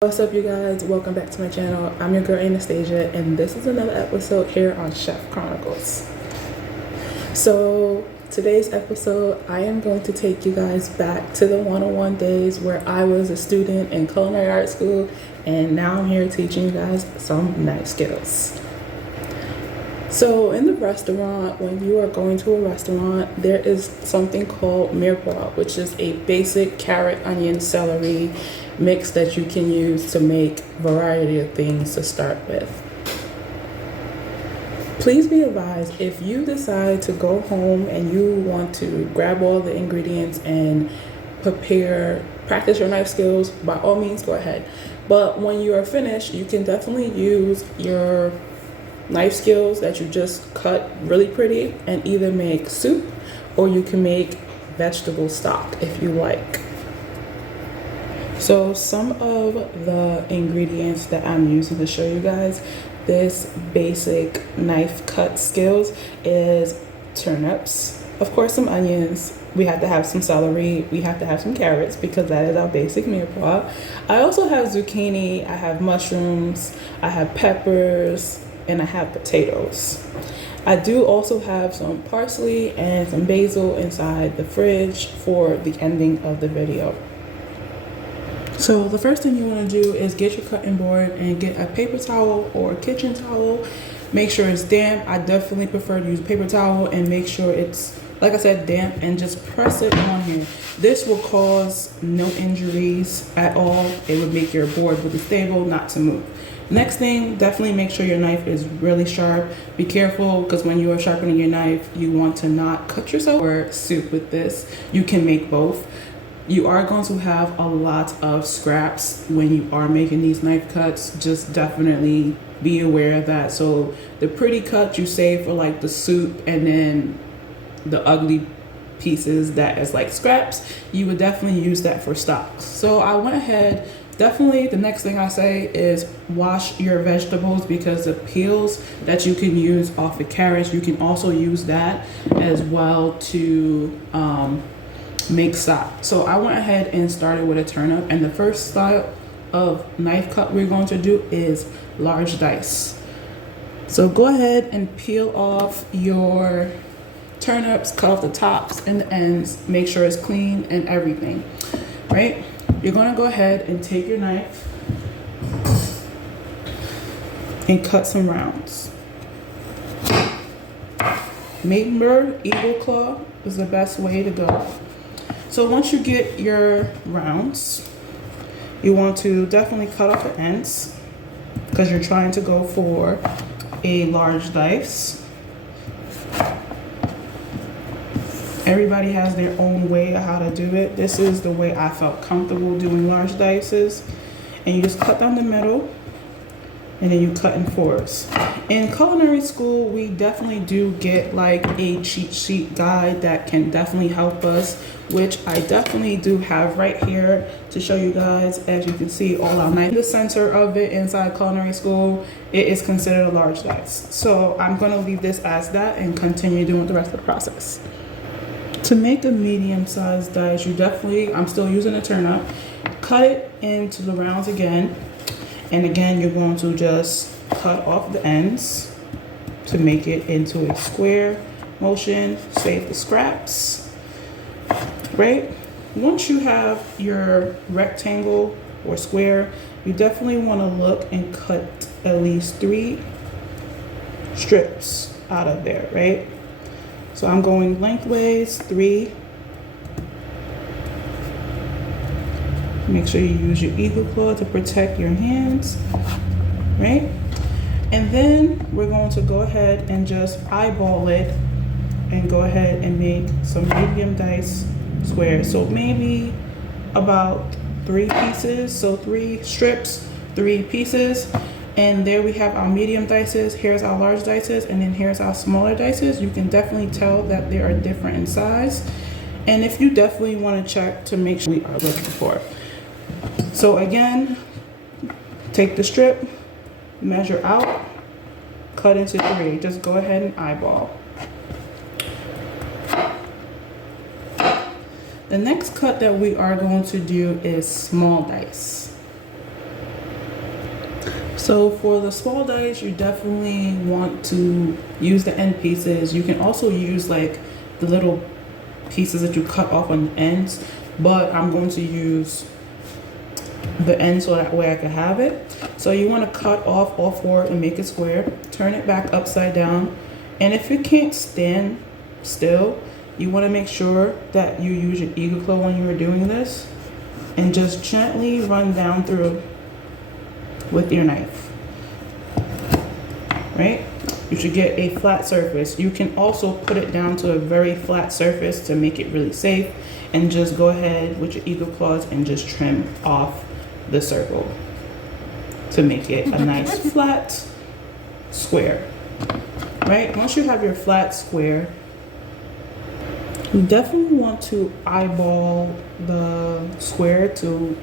What's up, you guys? Welcome back to my channel. I'm your girl Anastasia, and this is another episode here on Chef Chronicles. So today's episode, I am going to take you guys back to the 101 days where I was a student in culinary art school, and now I'm here teaching you guys some knife skills. So in the restaurant, when you are going to a restaurant, there is something called mirepoix, which is a basic carrot, onion, celery mix that you can use to make a variety of things to start with. Please be advised, if you decide to go home and you want to grab all the ingredients and practice your knife skills, by all means go ahead. But when you are finished, you can definitely use your knife skills that you just cut really pretty and either make soup or you can make vegetable stock if you like. So some of the ingredients that I'm using to show you guys this basic knife cut skills is turnips, of course some onions, we have to have some celery, we have to have some carrots because that is our basic mirepoix. I also have zucchini, I have mushrooms, I have peppers, and I have potatoes. I do also have some parsley and some basil inside the fridge for the ending of the video. So the first thing you want to do is get your cutting board and get a paper towel or a kitchen towel. Make sure it's damp. I definitely prefer to use a paper towel and make sure it's, like I said, damp, and just press it on here. This will cause no injuries at all. It would make your board really stable, not to move. Next thing, definitely make sure your knife is really sharp. Be careful because when you are sharpening your knife, you want to not cut yourself or soup with this. You can make both. You are going to have a lot of scraps when you are making these knife cuts. Just definitely be aware of that. So the pretty cut you save for like the soup, and then the ugly pieces that is like scraps, you would definitely use that for stocks. So I went ahead, definitely the next thing I say is wash your vegetables, because the peels that you can use off of carrots, you can also use that as well to make stock. So I went ahead and started with a turnip, and the first style of knife cut we're going to do is large dice. So go ahead and peel off your turnips, cut off the tops and the ends, make sure it's clean and everything, right? You're going to go ahead and take your knife and cut some rounds. Remember, eagle claw is the best way to go. So once you get your rounds, you want to definitely cut off the ends because you're trying to go for a large dice. Everybody has their own way of how to do it. This is the way I felt comfortable doing large dices. And you just cut down the middle, and then you cut in fours. In culinary school, we definitely do get like a cheat sheet guide that can definitely help us, which I definitely do have right here to show you guys. As you can see, all our knife, the center of it inside culinary school, it is considered a large dice. So I'm gonna leave this as that and continue doing the rest of the process. To make a medium-sized dice, I'm still using a turnip, cut it into the rounds again. And again, you're going to just cut off the ends to make it into a square motion, save the scraps, right? Once you have your rectangle or square, you definitely want to look and cut at least 3 strips out of there, right? So I'm going lengthways, 3. Make sure you use your eagle claw to protect your hands, right? And then we're going to go ahead and just eyeball it and go ahead and make some medium dice squares. So maybe about 3 pieces. So 3 strips, 3 pieces. And there we have our medium dices. Here's our large dices, and then here's our smaller dices. You can definitely tell that they are different in size. And if you definitely want to check to make sure we are looking for. So again, take the strip, measure out, cut into 3. Just go ahead and eyeball. The next cut that we are going to do is small dice. So for the small dice, you definitely want to use the end pieces. You can also use like the little pieces that you cut off on the ends, but I'm going to use the end so that way I can have it. So you want to cut off all four and make it square. Turn it back upside down. And if you can't stand still, you want to make sure that you use your Eagle Claw when you are doing this and just gently run down through with your knife, right? You should get a flat surface. You can also put it down to a very flat surface to make it really safe, and just go ahead with your Eagle Claws and just trim off the circle to make it a nice flat square, right? Once you have your flat square, you definitely want to eyeball the square to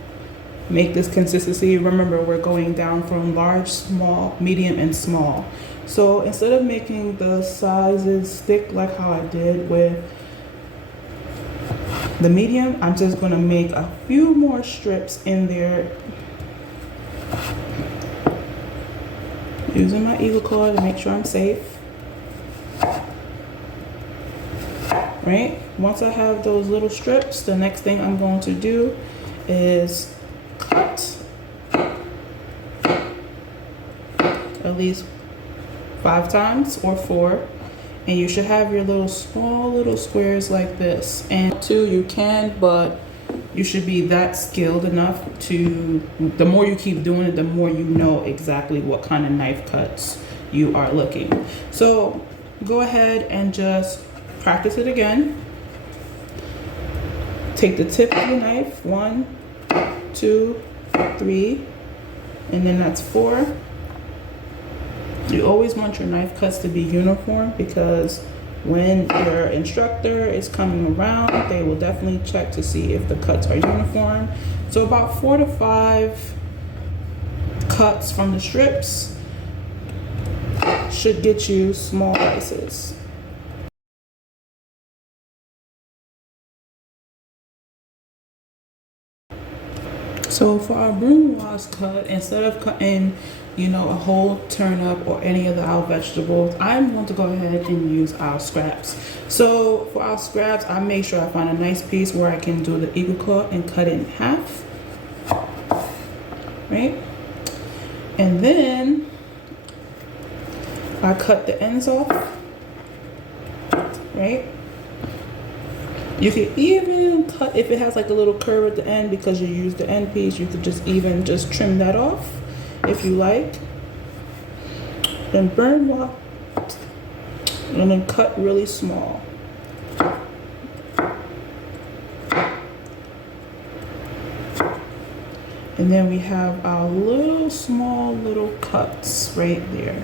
make this consistency. Remember, we're going down from large, small, medium, and small. So instead of making the sizes thick like how I did with the medium, I'm just gonna make a few more strips in there using my Eagle Claw to make sure I'm safe. Right? Once I have those little strips, the next thing I'm going to do is cut at least 5 times or 4, and you should have your little small little squares like this. And 2 you can, but you should be that skilled enough to, the more you keep doing it, the more you know exactly what kind of knife cuts you are looking. So go ahead and just practice it again. Take the tip of the knife, 1, 2, 3, and then that's 4. You always want your knife cuts to be uniform, because when your instructor is coming around, they will definitely check to see if the cuts are uniform. So about 4 to 5 cuts from the strips should get you small dices. So for our brunoise cut, instead of cutting, you know, a whole turnip or any of our vegetables, I'm going to go ahead and use our scraps. So for our scraps, I make sure I find a nice piece where I can do the Eagle Claw and cut it in half, right? And then I cut the ends off, right? You could even cut, if it has like a little curve at the end because you use the end piece, you could just even just trim that off if you like. Then burn off, and then cut really small. And then we have our little small little cuts right there.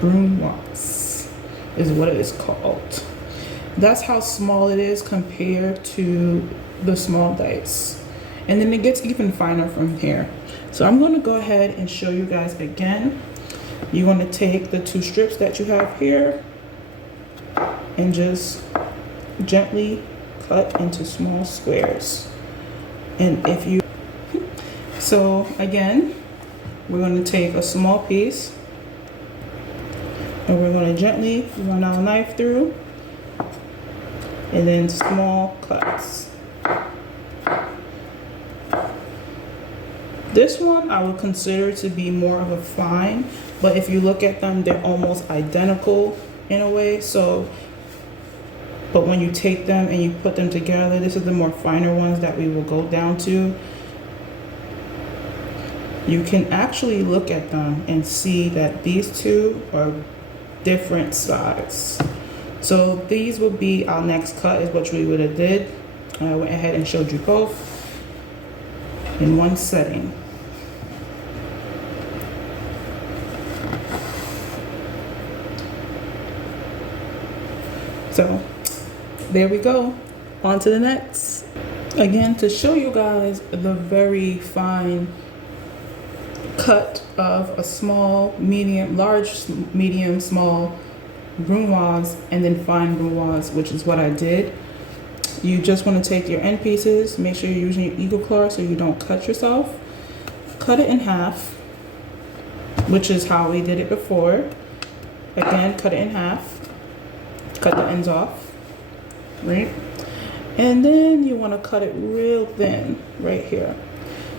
Brunoise is what it is called. That's how small it is compared to the small dice. And then it gets even finer from here. So I'm going to go ahead and show you guys again. You're going to take the 2 strips that you have here and just gently cut into small squares. And if you, so again, we're going to take a small piece and we're going to gently run our knife through, and then small cuts. This one I would consider to be more of a fine, but if you look at them, they're almost identical in a way. So, but when you take them and you put them together, this is the more finer ones that we will go down to. You can actually look at them and see that these 2 are different size. So these will be our next cut, is what we would have did. I went ahead and showed you both in one setting. So there we go. On to the next. Again, to show you guys the very fine cut of a small, medium, large, medium, small brunoise, and then fine brunoise, which is what I did. You just want to take your end pieces, make sure you're using your Eagle Claw so you don't cut yourself. cut it in half, which is how we did it before. Again, cut it in half, cut the ends off, right? And then you want to cut it real thin right here.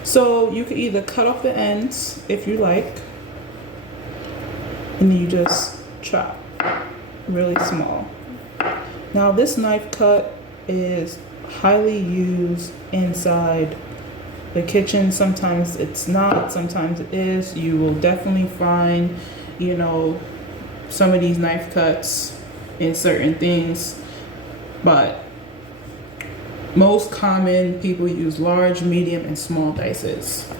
So you can either cut off the ends if you like, and then you just chop really small. Now this knife cut is highly used inside the kitchen. Sometimes it's not, sometimes it is. You will definitely find, you know, some of these knife cuts in certain things, but most common people use large, medium, and small dices.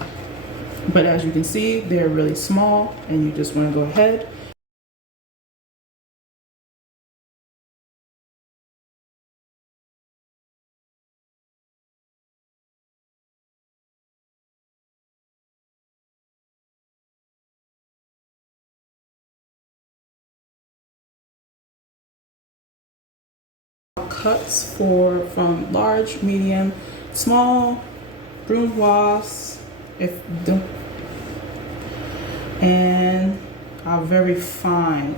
But as you can see, they're really small, and you just want to go ahead cuts from large, medium, small, brunoise, and are very fine.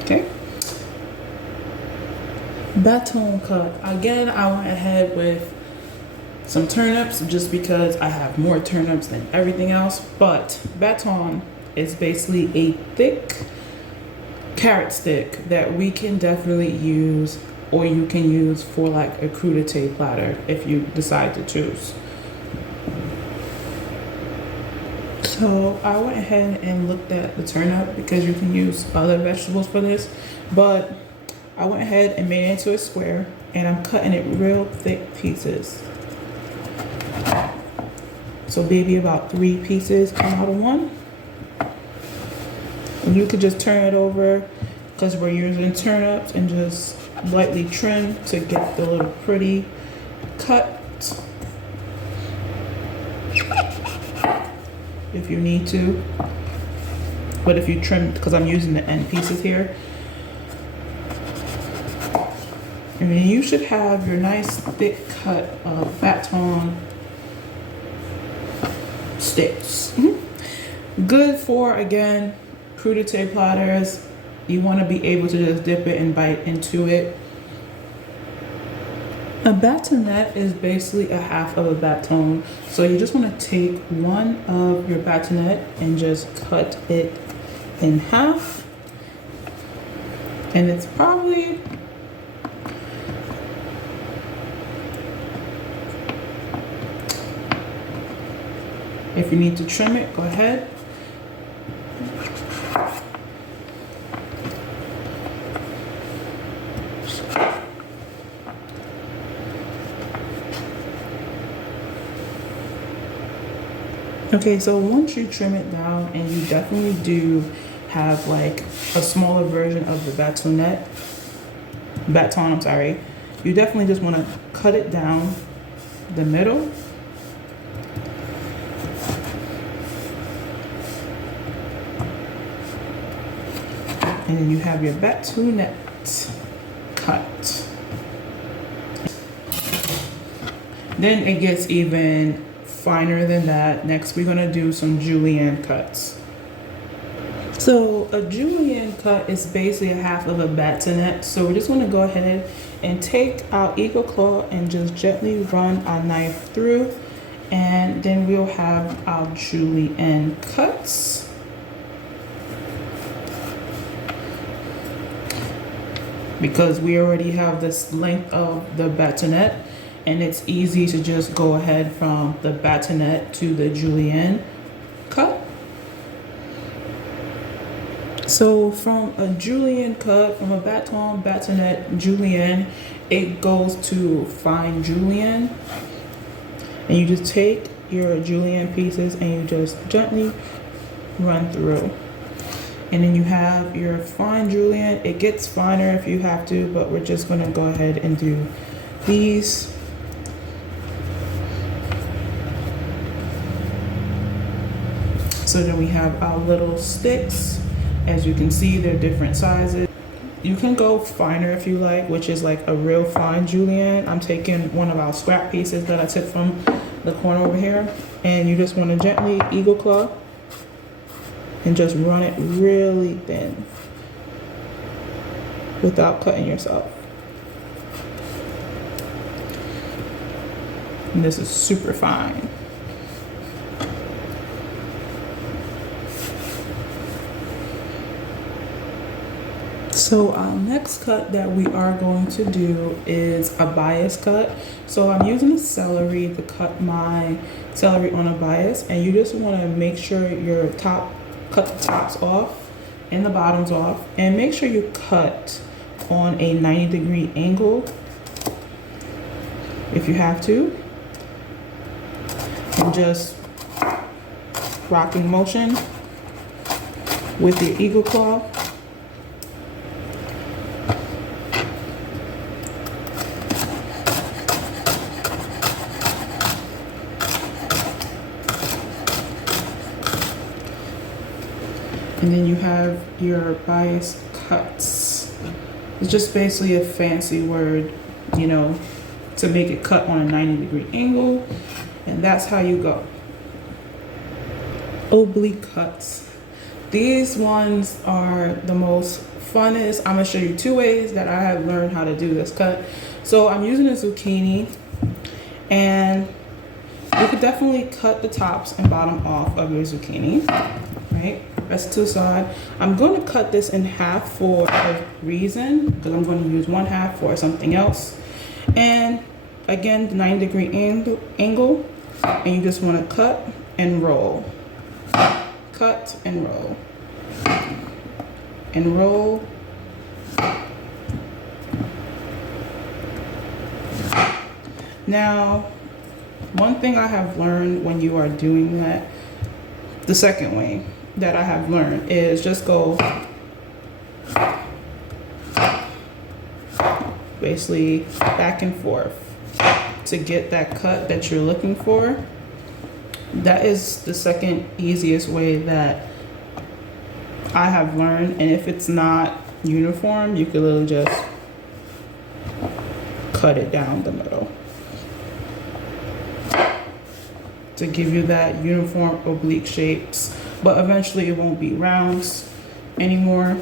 Okay. Baton cut. Again, I went ahead with some turnips just because I have more turnips than everything else. But baton is basically a thick carrot stick that we can definitely use, or you can use for like a crudité platter if you decide to choose. So I went ahead and looked at the turnip because you can use other vegetables for this, but I went ahead and made it into a square, and I'm cutting it real thick pieces. So maybe about 3 pieces come out of one. And you could just turn it over because we're using turnips, and just lightly trim to get the little pretty cut if you need to. But if you trim, because I'm using the end pieces here, and then you should have your nice thick cut of baton sticks. Good for, again, crudité platters. You want to be able to just dip it and bite into it. A batonette is basically a half of a baton. So you just want to take one of your batonette and just cut it in half. And it's probably if you need to trim it, go ahead. Okay, so once you trim it down, and you definitely do have like a smaller version of the baton, I'm sorry, you definitely just want to cut it down the middle. And then you have your batonette cut. Then it gets even finer than that. Next, we're gonna do some julienne cuts. So a julienne cut is basically a half of a batonette. So we're just gonna go ahead and take our Eagle Claw and just gently run our knife through, and then we'll have our julienne cuts. Because we already have this length of the batonette, and it's easy to just go ahead from the batonette to the julienne cut. So from a julienne cut, from a baton, batonette, julienne, it goes to fine julienne. And you just take your julienne pieces and you just gently run through. And then you have your fine julienne. It gets finer if you have to, but we're just gonna go ahead and do these. So then we have our little sticks. As you can see, they're different sizes. You can go finer if you like, which is like a real fine julienne. I'm taking one of our scrap pieces that I took from the corner over here, and you just want to gently eagle claw and just run it really thin without cutting yourself. And this is super fine. So our next cut that we are going to do is a bias cut. So I'm using a celery to cut my celery on a bias, and you just want to make sure your cut the tops off and the bottoms off, and make sure you cut on a 90-degree angle if you have to, and just rocking motion with your eagle claw. And then you have your bias cuts. It's just basically a fancy word, you know, to make it cut on a 90-degree angle. And that's how you go. Oblique cuts. These ones are the most funnest. I'm gonna show you 2 ways that I have learned how to do this cut. So I'm using a zucchini, and you could definitely cut the tops and bottom off of your zucchini, right? Rest to the side. I'm going to cut this in half for a reason, because I'm going to use 1/2 for something else. And again, the 90-degree angle, and you just want to cut and roll. Cut and roll. And roll. Now, one thing I have learned when you are doing that, the second way that I have learned, is just go basically back and forth to get that cut that you're looking for. That is the second easiest way that I have learned. And if it's not uniform, you could literally just cut it down the middle to give you that uniform oblique shapes, but eventually it won't be rounds anymore.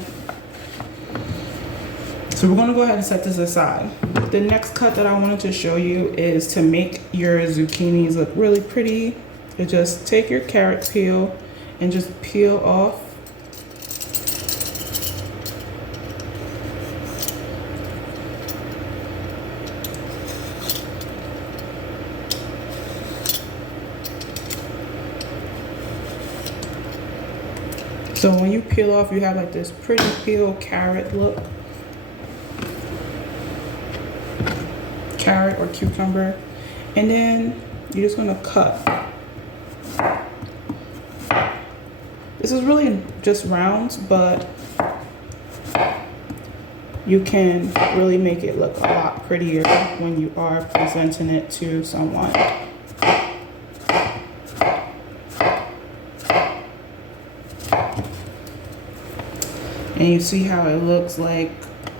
So we're gonna go ahead and set this aside. The next cut that I wanted to show you is to make your zucchinis look really pretty. You just take your carrot peel and just peel off So when you peel off, you have like this pretty peel carrot look. Carrot or cucumber. And then you're just gonna cut. This is really just rounds, but you can really make it look a lot prettier when you are presenting it to someone. And you see how it looks like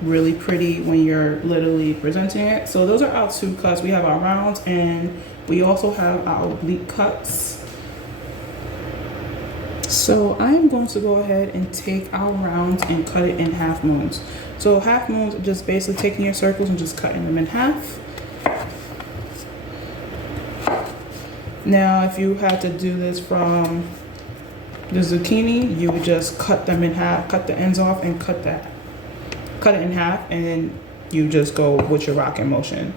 really pretty when you're literally presenting it. So those are our 2 cuts. We have our rounds, and we also have our oblique cuts. So I am going to go ahead and take our rounds and cut it in half moons. So half moons are just basically taking your circles and just cutting them in half. Now if you had to do this from the zucchini, you would just cut them in half, cut the ends off, and cut it in half, and then you just go with your rocking motion.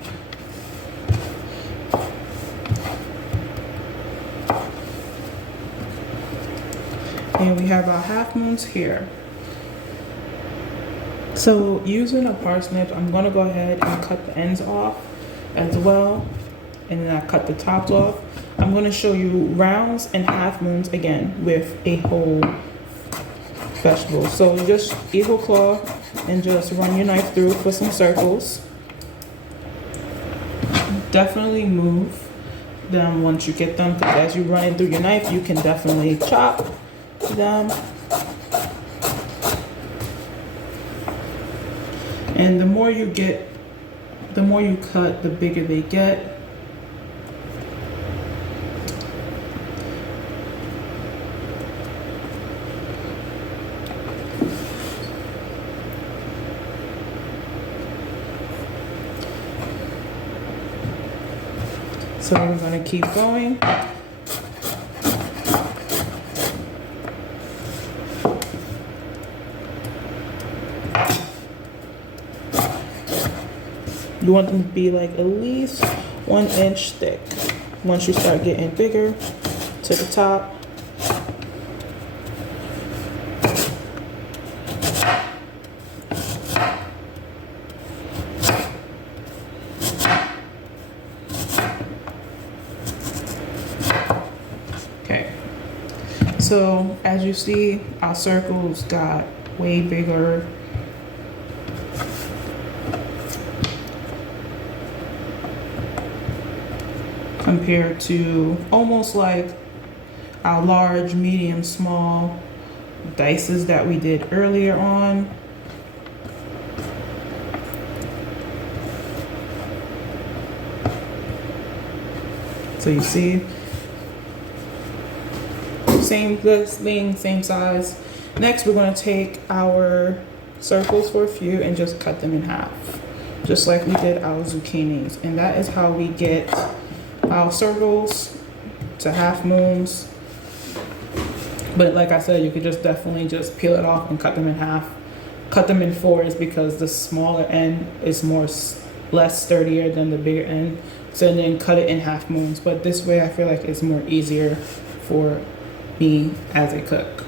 And we have our half moons here. So using a parsnip, I'm gonna go ahead and cut the ends off as well, and then I cut the tops off. I'm going to show you rounds and half moons again with a whole vegetable. So you just eagle claw and just run your knife through for some circles. Definitely move them once you get them, because as you run it through your knife, you can definitely chop them. And the more you cut, the bigger they get. So we're gonna keep going. You want them to be like at least 1 inch thick. Once you start getting bigger to the top, okay. So as you see, our circles got way bigger. Compared to almost like our large, medium, small dices that we did earlier on. So you see, same thing, same size. Next, we're going to take our circles for a few and just cut them in half, just like we did our zucchinis. And that is how we get our circles to half moons. But like I said, you could just definitely just peel it off and cut them in half. Cut them in fours because the smaller end is less sturdier than the bigger end. So then cut it in half moons. But this way I feel like it's more easier for me as a cook.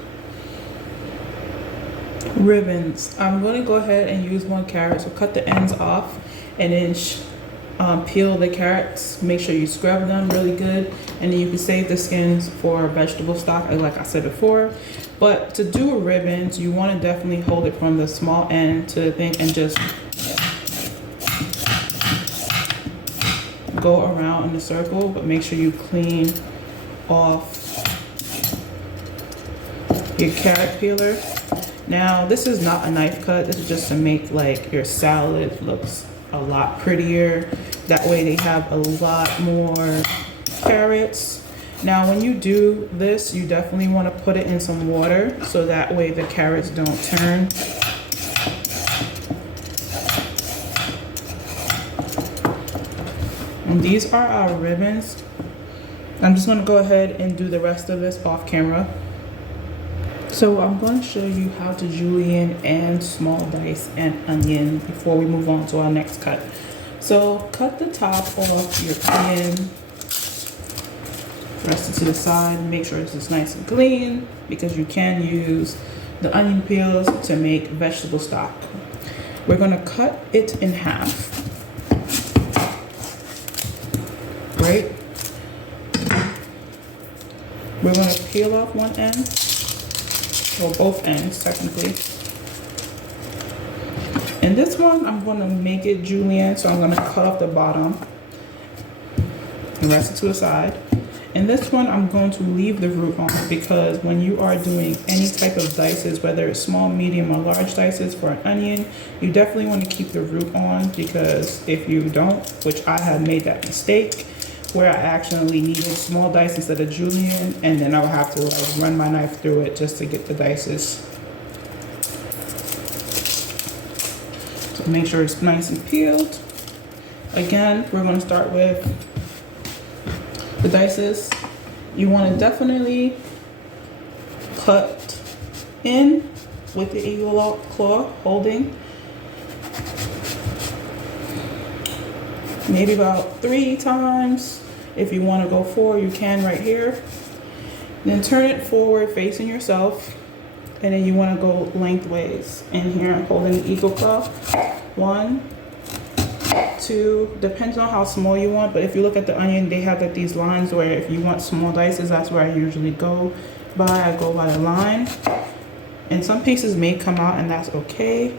Ribbons. I'm going to go ahead and use 1 carrot. So cut the ends off and then peel the carrots. Make sure you scrub them really good, and then you can save the skins for vegetable stock, like I said before. But to do ribbons, you want to definitely hold it from the small end to the thing and just go around in a circle, but make sure you clean off your carrot peeler. Now this is not a knife cut, this is just to make like your salad looks a lot prettier. That way they have a lot more carrots. Now when you do this, you definitely want to put it in some water so that way the carrots don't turn. And these are our ribbons. I'm just going to go ahead and do the rest of this off camera. So I'm going to show you how to julienne and small dice and onion before we move on to our next cut. So cut the top off your onion, rest it to the side, make sure this is nice and clean because you can use the onion peels to make vegetable stock. We're going to cut it in half, right? We're going to peel off one end. Well, both ends technically. And this one, I'm going to make it julienne, so I'm going to cut off the bottom and rest it to the side. And this one, I'm going to leave the root on because when you are doing any type of dices, whether it's small, medium, or large dices for an onion, you definitely want to keep the root on because if you don't, which I have made that mistake, where I actually needed small dice instead of julienne, and then I would have to like run my knife through it just to get the dices. So make sure it's nice and peeled. Again, we're going to start with the dices. You want to definitely cut in with the eagle claw, holding maybe about 3 times. If you want to go 4, you can right here. Then turn it forward facing yourself, and then you want to go lengthways in here, holding the eagle claw. 1, 2, depends on how small you want, but if you look at the onion, they have like these lines where if you want small dices, that's where I usually go by. I go by the line, and some pieces may come out, and that's okay.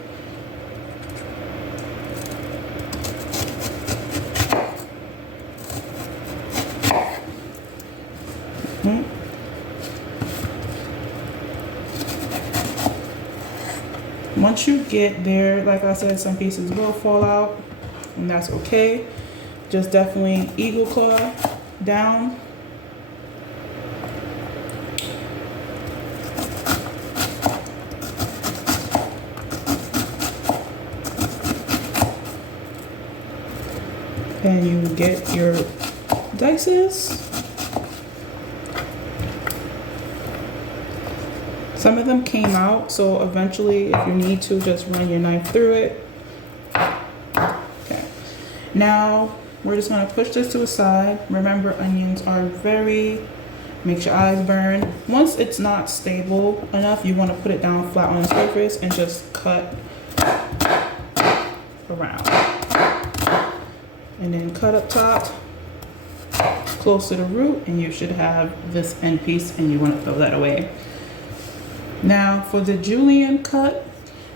Once you get there, like I said, some pieces will fall out, and that's okay. Just definitely eagle claw down. And you get your dices. Some of them came out, so eventually if you need to, just run your knife through it. Okay, now we're just gonna push this to the side. Remember, onions are makes your eyes burn. Once it's not stable enough, you wanna put it down flat on the surface and just cut around. And then cut up top, close to the root, and you should have this end piece, and you wanna throw that away. Now for the julienne cut,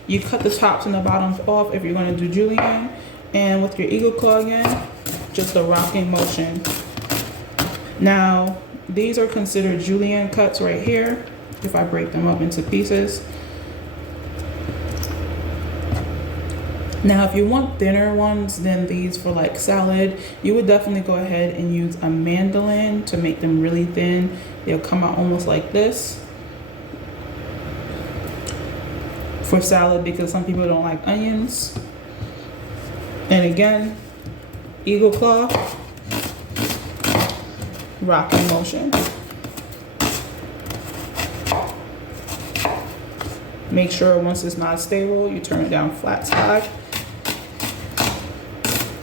you cut the tops and the bottoms off if you're going to do julienne, and with your eagle claw again, just a rocking motion. Now these are considered julienne cuts right here if I break them up into pieces. Now if you want thinner ones than these for like salad, you would definitely go ahead and use a mandolin to make them really thin. They'll come out almost like this for salad, because some people don't like onions. And again, eagle claw, rocking motion. Make sure once it's not stable, you turn it down flat side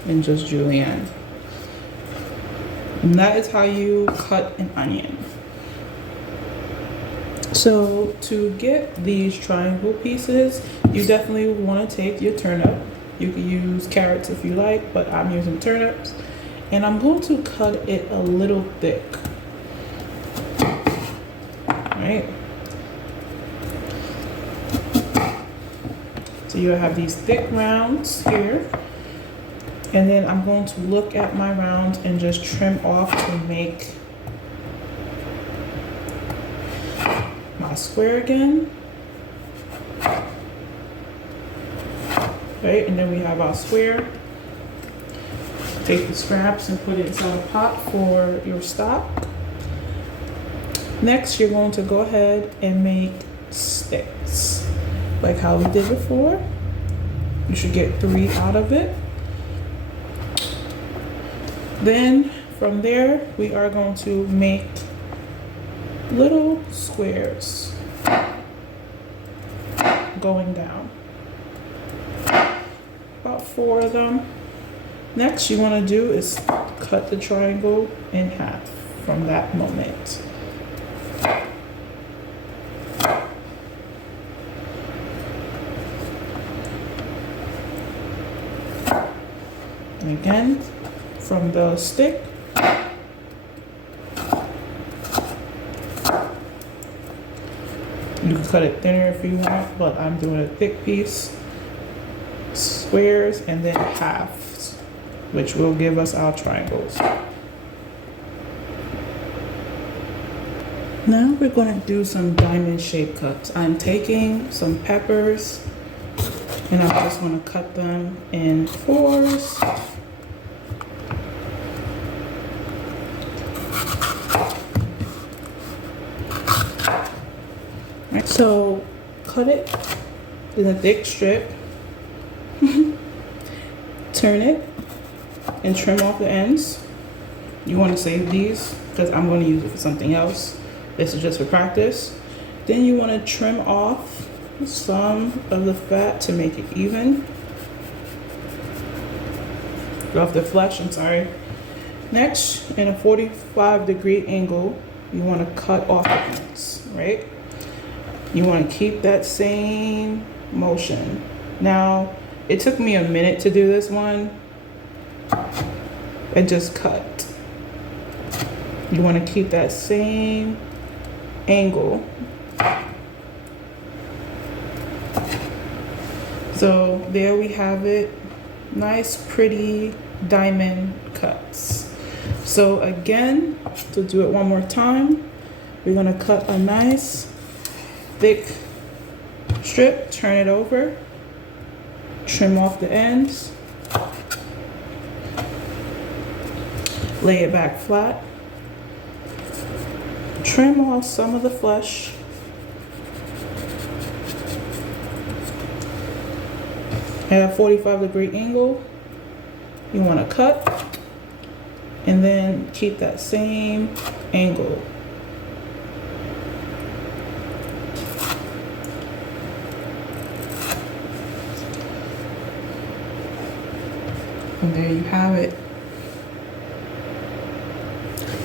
and just julienne. And that is how you cut an onion. So to get these triangle pieces, you definitely want to take your turnip. You can use carrots if you like, but I'm using turnips. And I'm going to cut it a little thick. Right? So you have these thick rounds here. And then I'm going to look at my rounds and just trim off to make my square again. Right, and then we have our square. Take the scraps and put it inside a pot for your stock. Next, you're going to go ahead and make sticks, like how we did before. You should get 3 out of it. Then from there, we are going to make little squares going down. About 4 of them. Next, you want to do is cut the triangle in half from that moment. And again, from the stick, you can cut it thinner if you want, but I'm doing a thick piece. Squares and then halves, which will give us our triangles. Now we're going to do some diamond shape cuts. I'm taking some peppers and I'm just going to cut them in 4s. So cut it in a thick strip, turn it, and trim off the ends. You want to save these because I'm going to use it for something else. This is just for practice. Then you want to trim off some of the fat to make it even. Off the flesh, I'm sorry. Next, in a 45-degree angle, you want to cut off the ends, right? You want to keep that same motion. Now, it took me a minute to do this one. And just cut. You want to keep that same angle. So there we have it. Nice, pretty diamond cuts. So again, to do it one more time, we're going to cut a nice thick strip, turn it over, trim off the ends, lay it back flat, trim off some of the flesh, at a 45-degree angle. You want to cut, and then keep that same angle. And there you have it.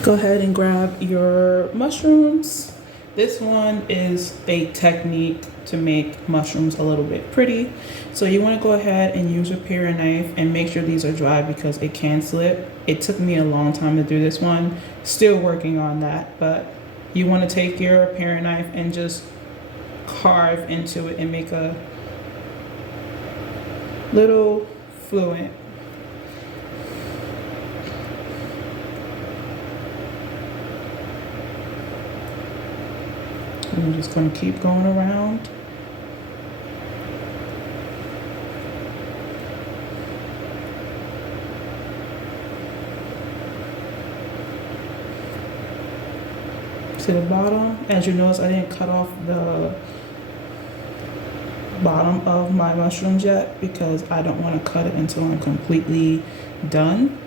Go ahead and grab your mushrooms. This one is a technique to make mushrooms a little bit pretty. So you want to go ahead and use your paring knife and make sure these are dry because it can slip. It took me a long time to do this one. Still working on that, but you want to take your paring knife and just carve into it and make a little fluent. I'm just going to keep going around. To the bottom. As you notice, I didn't cut off the bottom of my mushrooms yet because I don't want to cut it until I'm completely done.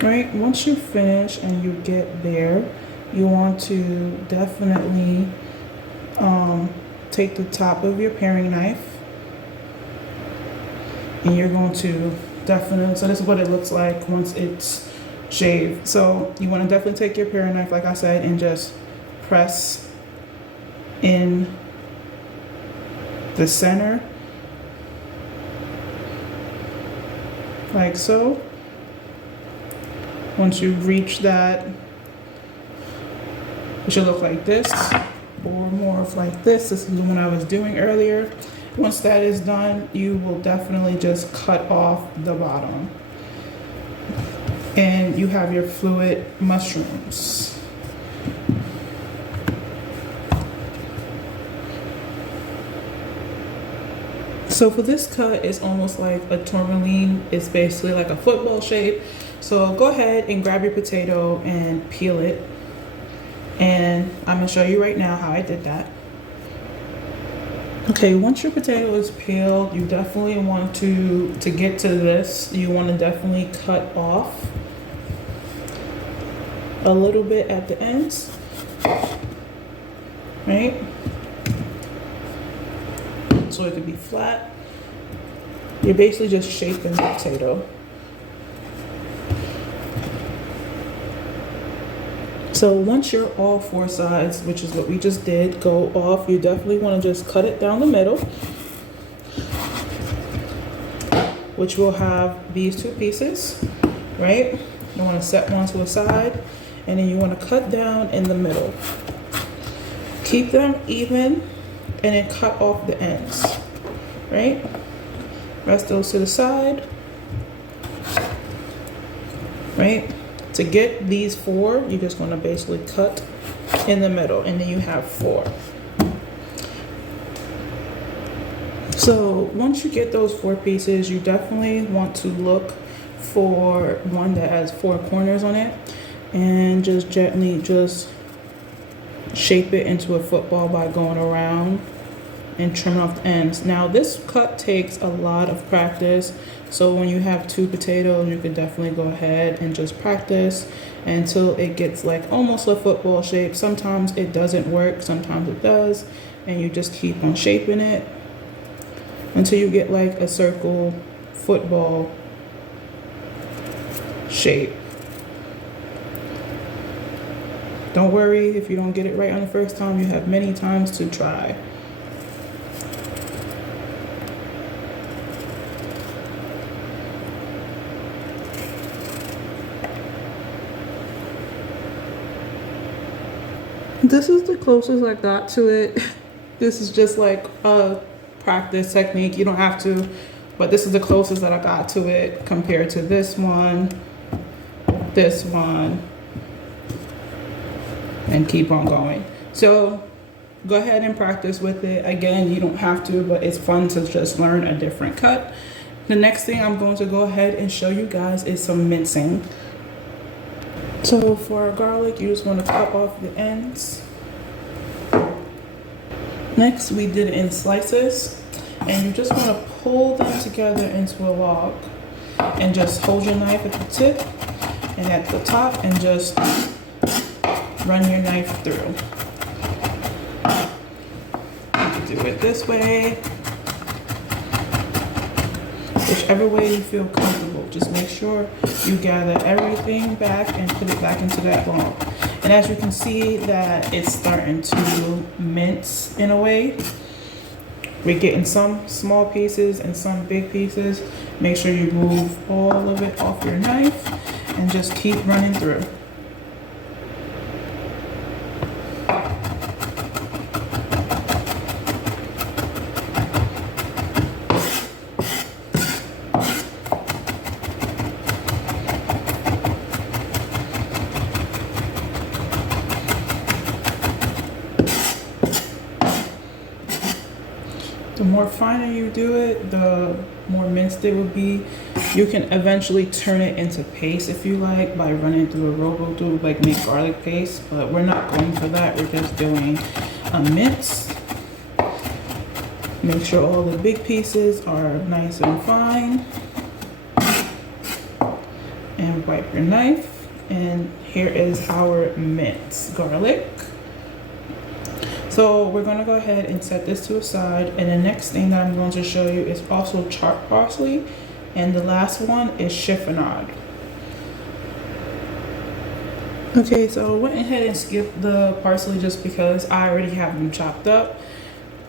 Right, once you finish and you get there, you want to definitely take the top of your paring knife and you're going to definitely, so this is what it looks like once it's shaved. So you want to definitely take your paring knife, like I said, and just press in the center like so. Once you reach that, it should look like this or more of like this. This is the one I was doing earlier. Once that is done, you will definitely just cut off the bottom. And you have your fluid mushrooms. So for this cut, it's almost like a tourmaline. It's basically like a football shape. So go ahead and grab your potato and peel it. And I'm gonna show you right now how I did that. Okay, once your potato is peeled, you definitely want to get to this, you want to definitely cut off a little bit at the ends, right? So it could be flat. You're basically just shaping the potato. So once you're all four sides, which is what we just did, go off, you definitely want to just cut it down the middle, which will have these two pieces, right? You want to set one to a side, and then you want to cut down in the middle. Keep them even, and then cut off the ends, right? Rest those to the side, right? To get these four, you're just going to basically cut in the middle, and then you have four. So once you get those four pieces, you definitely want to look for one that has four corners on it, and just gently just shape it into a football by going around and trimming off the ends. Now this cut takes a lot of practice, so when you have two potatoes, you can definitely go ahead and just practice until it gets like almost a football shape. Sometimes it doesn't work, sometimes it does, and you just keep on shaping it until you get like a circle football shape. Don't worry if you don't get it right on the first time, you have many times to try. This is the closest I got to it. This is just like a practice technique. You don't have to, but this is the closest that I got to it compared to this one, and keep on going. So go ahead and practice with it. Again, you don't have to, but it's fun to just learn a different cut. The next thing I'm going to go ahead and show you guys is some mincing. So for garlic, you just want to cut off the ends. Next, we did it in slices, and you just want to pull them together into a log and just hold your knife at the tip and at the top and just run your knife through. You can do it this way, whichever way you feel comfortable. Just make sure you gather everything back and put it back into that log. And as you can see that it's starting to mince in a way. We're getting some small pieces and some big pieces. Make sure you move all of it off your knife and just keep running through. The more finer you do it, the more minced it will be. You can eventually turn it into paste if you like by running through a robo to like make garlic paste, but we're not going for that. We're just doing a mince. Make sure all the big pieces are nice and fine. And wipe your knife. And here is our minced garlic. So we're going to go ahead and set this to a side, and the next thing that I'm going to show you is also chopped parsley, and the last one is chiffonade. Okay, so I went ahead and skipped the parsley just because I already have them chopped up.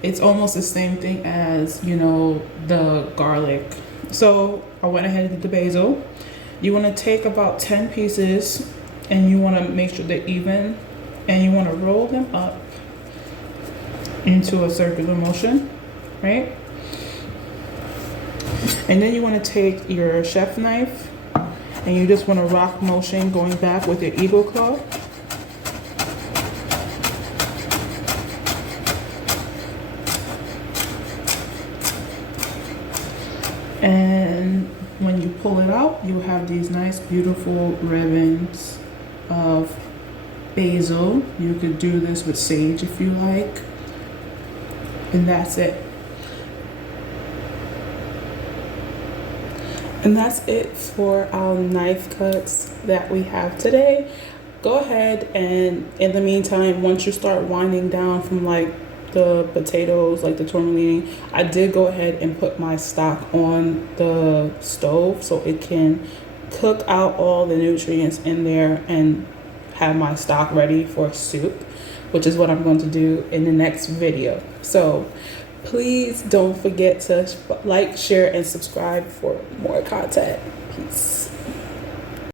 It's almost the same thing as, you know, the garlic. So I went ahead and did the basil. You want to take about 10 pieces and you want to make sure they're even, and you want to roll them up into a circular motion, right? And then you want to take your chef knife and you just want to rock motion going back with your eagle claw. And when you pull it out, you have these nice beautiful ribbons of basil. You could do this with sage if you like. And that's it. And that's it for our knife cuts that we have today. Go ahead and in the meantime, once you start winding down from like the potatoes, like the tortellini, I did go ahead and put my stock on the stove so it can cook out all the nutrients in there and have my stock ready for soup, which is what I'm going to do in the next video. So please don't forget to like, share, and subscribe for more content. Peace.